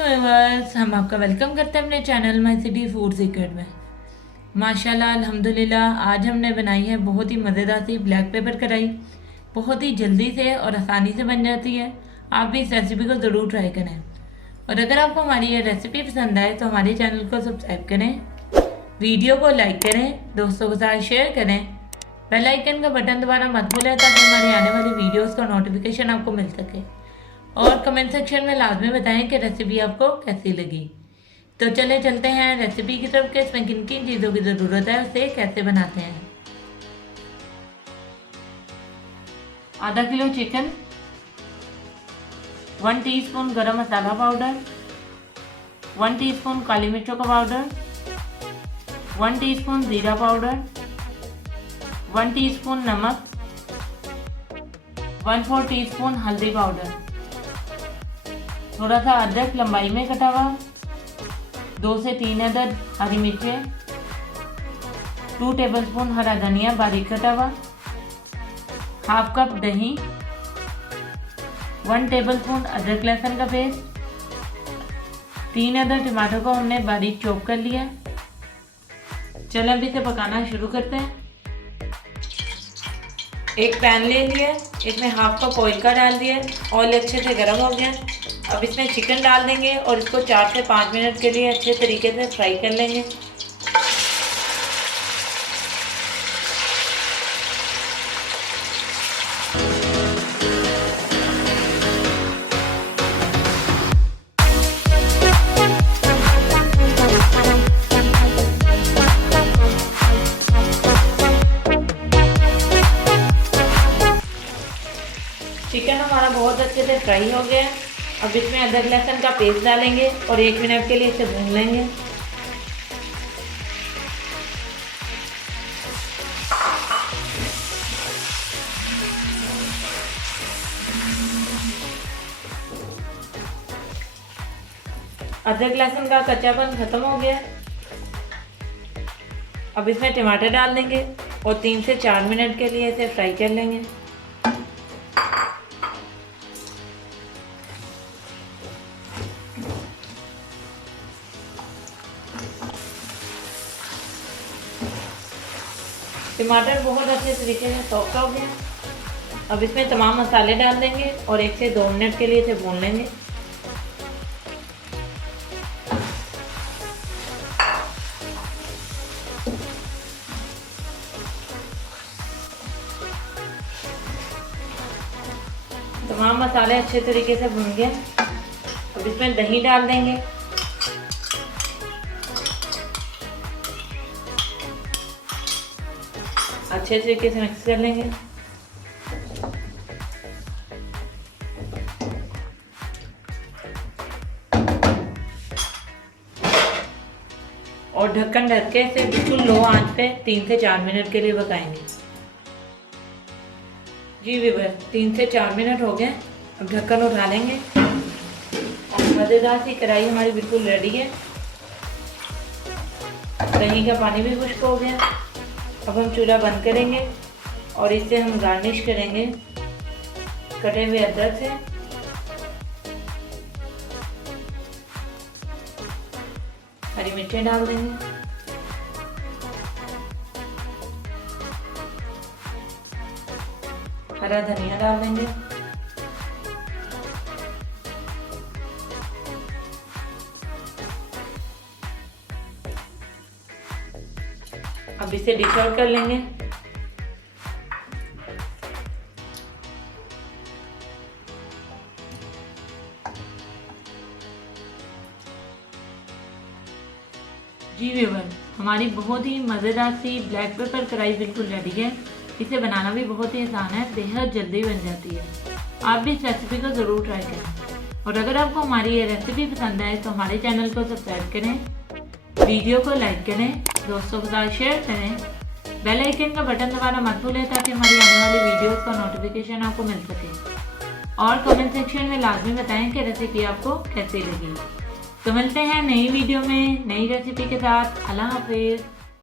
Viewers, हम आपका welcome करते हैं अपने channel my city food secret में। माशाल्लाह अल्हम्दुलिल्लाह आज हमने बनाई है बहुत ही मज़ेदार सी ब्लैक पेपर कढ़ाई। बहुत ही जल्दी से और आसानी से बन जाती है। आप भी इस रेसिपी को ज़रूर ट्राई करें और अगर आपको हमारी ये रेसिपी पसंद आए तो हमारे चैनल को सब्सक्राइब करें, वीडियो को लाइक करें, दोस्तों के साथ शेयर करें, बेल आइकन का बटन दबाना मत भूलें ताकि हमारी आने वाली वीडियोज़ का नोटिफिकेशन आपको मिल सके और कमेंट सेक्शन में लाजमी बताएं कि रेसिपी आपको कैसी लगी। तो चले चलते हैं रेसिपी की तरफ के इसमें किन किन चीज़ों की ज़रूरत है, उसे कैसे बनाते हैं। आधा किलो चिकन, 1 टीस्पून गरम मसाला पाउडर, 1 टीस्पून काली मिर्चों का पाउडर, 1 टीस्पून ज़ीरा पाउडर, 1 टीस्पून नमक, 1/4 टीस्पून हल्दी पाउडर, थोड़ा सा अदरक लंबाई में कटा हुआ, 2 से 3 अदद हरी मिर्चें, 2 टेबलस्पून हरा धनिया बारीक कटा हुआ, हाफ कप दही, 1 टेबलस्पून अदरक लहसुन का पेस्ट, 3 अदद टमाटर को हमने बारीक चॉप कर लिया। चलो अभी इसे पकाना शुरू करते हैं। एक पैन ले लिया, इसमें हाफ कप ऑयल का डाल दिया, ऑयल अच्छे से गर्म हो गया। अब इसमें चिकन डाल देंगे और इसको 4 से 5 मिनट के लिए अच्छे तरीके से फ्राई कर लेंगे। चिकन हमारा बहुत अच्छे से फ्राई हो गया। अब इसमें अदरक लहसुन का पेस्ट डालेंगे और 1 मिनट के लिए इसे भून लेंगे। अदरक लहसुन का कच्चापन खत्म हो गया। अब इसमें टमाटर डाल देंगे और 3 से 4 मिनट के लिए इसे फ्राई कर लेंगे। टमाटर बहुत अच्छे तरीके से सॉफ्ट हो गया। अब इसमें तमाम मसाले डाल देंगे और 1 से 2 मिनट के लिए इसे भून लेंगे। तमाम मसाले अच्छे तरीके से भून गए। अब इसमें दही डाल देंगे, अच्छे तरीके से मिक्स कर लेंगे। और ढक्कन ढक के इसे बिल्कुल लो आंच पे 3 से 4 मिनट के लिए पकाएंगे। जी व्यूअर, 3 से 4 मिनट हो गए। अब ढक्कन उठा लेंगे और मज़ेदार सी कढ़ाई हमारी बिल्कुल रेडी है। दही का पानी भी खुश्क हो गया। अब हम चूल्हा बंद करेंगे और इसे हम गार्निश करेंगे कटे हुए अदरक से। हरी मिर्चें डाल देंगे, हरा धनिया डाल देंगे, अब इसे डिश आउट कर लेंगे। जी व्यूअर, हमारी बहुत ही मज़ेदार सी ब्लैक पेपर कढ़ाई बिल्कुल रेडी है। इसे बनाना भी बहुत ही आसान है, बेहद जल्दी बन जाती है। आप भी इस रेसिपी को ज़रूर ट्राई करें और अगर आपको हमारी ये रेसिपी पसंद आए तो हमारे चैनल को सब्सक्राइब करें, वीडियो को लाइक करें, दोस्तों के साथ शेयर करें, बेल आइकन का बटन दबाना मत भूलें ताकि हमारी आने वाली वीडियोस का नोटिफिकेशन आपको मिल सके और कमेंट सेक्शन में लाजमी बताएं कि रेसिपी आपको कैसी लगी। तो मिलते हैं नई वीडियो में नई रेसिपी के साथ। अल्लाह हाफिज़।